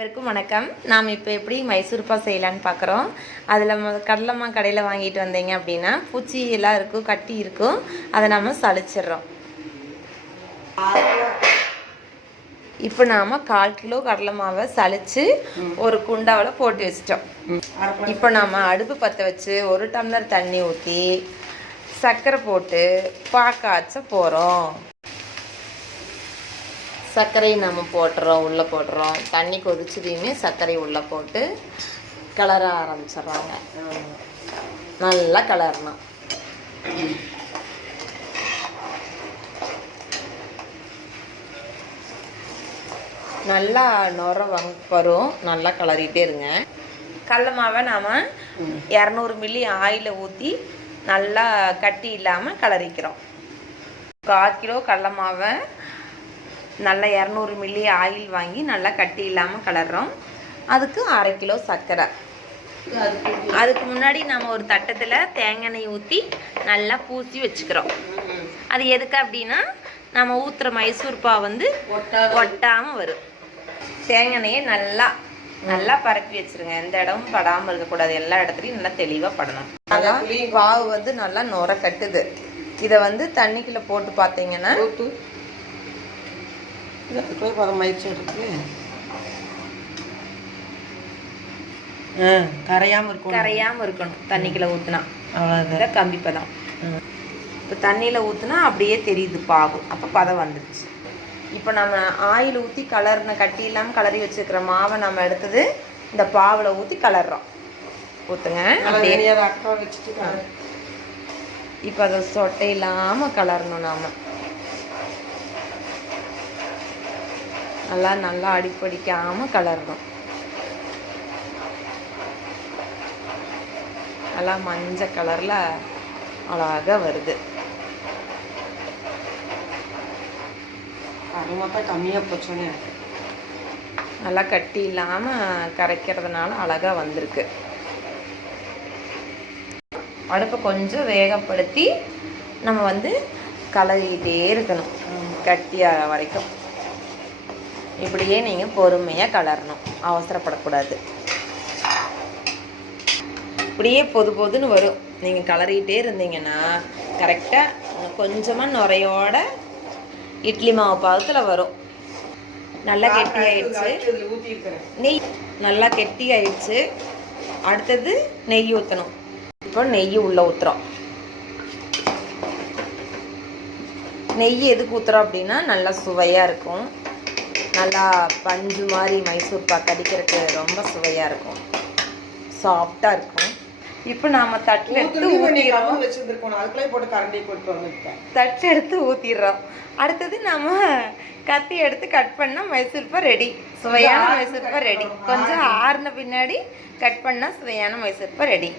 அனைவருக்கும் வணக்கம். நாம் இப்போ எப்படி மைசூர்பா செய்யலான்னு பார்க்குறோம். அதில் கடலைமா கடையில் வாங்கிட்டு வந்தீங்க அப்படின்னா பூச்சி எல்லாம் இருக்கும், கட்டி இருக்கும். அதை நம்ம சளிச்சிட்றோம். இப்போ நாம் 1/4 கிலோ கடலை மாவை சளிச்சு ஒரு குண்டாவில் போட்டு வச்சிட்டோம். இப்போ நாம் அடுப்பு பற்ற வச்சு 1 டம்ளர் தண்ணி ஊற்றி சர்க்கரை போட்டு பாக்காய்ச்ச போகிறோம். சர்க்கரை நம்ம போட்டுறோம், உள்ளே போட்டுறோம். தண்ணி கொதிச்சதையுமே சர்க்கரை உள்ளே போட்டு கிளற ஆரம்பிச்சிட்றாங்க. நல்லா கிளறணும். நல்லா நுர வரும். நல்லா கிளறிட்டே இருங்க. கடல மாவை நாம் 200 மில்லி ஆயிலை ஊற்றி நல்லா கட்டி இல்லாமல் கிளறிக்கிறோம். 1/4 கிலோ கடல மாவை நல்லா 200 மில்லி ஆயில் வாங்கி நல்லா கட்டி இல்லாமல் கிளறோம். அதுக்கு 1/2 கிலோ சர்க்கரை. அதுக்கு முன்னாடி நம்ம ஒரு தட்டத்தில் தேங்காய் எண்ணெய் ஊற்றி நல்லா பூசி வச்சுக்கிறோம். அது எதுக்கு அப்படின்னா நம்ம ஊற்றுற மைசூர்பா வந்து ஒட்டாமல் வரும். தேங்காய் எண்ணெயை நல்லா பரப்பி வச்சுருங்க. எந்த இடமும் படாமல் இருக்கக்கூடாது. எல்லா இடத்துலையும் நல்லா தெளிவாக படணும். அதான் பாவு வந்து நல்லா நுர கட்டுது. இதை வந்து தண்ணிக்குள்ளே போட்டு பார்த்தீங்கன்னா கரையாம இருக்கணும். தண்ணிக்குள்ள ஊத்துனா அவ்வளவுதான் கம்பி பதம். இப்போ தண்ணியில ஊத்துனா அப்படியே தெரியுது பாவு. அப்ப பதம் வந்துருச்சு. இப்போ நம்ம ஆயில் ஊற்றி கட்டி இல்லாமல் கலரி வச்சுருக்கிற மாவை நம்ம எடுத்தது இந்த பாவில் ஊற்றி கலர்றோம். ஊற்றுங்க. இப்போ அதை சொட்டை இல்லாமல் கலரணும். நாம் நல்லா அடிப்படிக்காமல் கலரணும். நல்லா மஞ்சள் கலரில் அழகாக வருது. கம்மியாக போச்சோன்னு நல்லா கட்டி இல்லாமல் கரைக்கிறதுனால அழகாக வந்திருக்கு. அடுப்பை கொஞ்சம் வேகப்படுத்தி நம்ம வந்து கலரிக்கிட்டே இருக்கணும் கட்டியாக வரைக்கும். இப்படியே நீங்கள் பொறுமையாக கலரணும், அவசரப்படக்கூடாது. இப்படியே பொதுன்னு வரும். நீங்கள் கலரிக்கிட்டே இருந்தீங்கன்னா கரெக்டாக கொஞ்சமாக நுரையோட இட்லி மாவு பாகத்தில் வரும். நல்லா கெட்டி ஆயிடுச்சு. நெய் நல்லா கெட்டி ஆயிடுச்சு. அடுத்தது நெய் ஊற்றணும். இப்போ நெய் உள்ளே ஊற்றுறோம். நெய் எதுக்கு ஊற்றுறோம் அப்படின்னா நல்லா சுவையாக இருக்கும். நல்லா பஞ்சு மாதிரி மைசூர்பா கடிக்கிறதுக்கு ரொம்ப சுவையாக இருக்கும், சாஃப்டாக இருக்கும். இப்போ நாம் தட்டில் எடுத்து ஊற்றிடுறோம். தட்டு எடுத்து ஊற்றிடுறோம். அடுத்தது நாம் கத்தி எடுத்து கட் பண்ணால் மைசூர்பா ரெடி. சுவையான மைசூர்பா ரெடி. கொஞ்சம் ஆறுன பின்னாடி கட் பண்ணால் சுவையான மைசூர்பா ரெடி.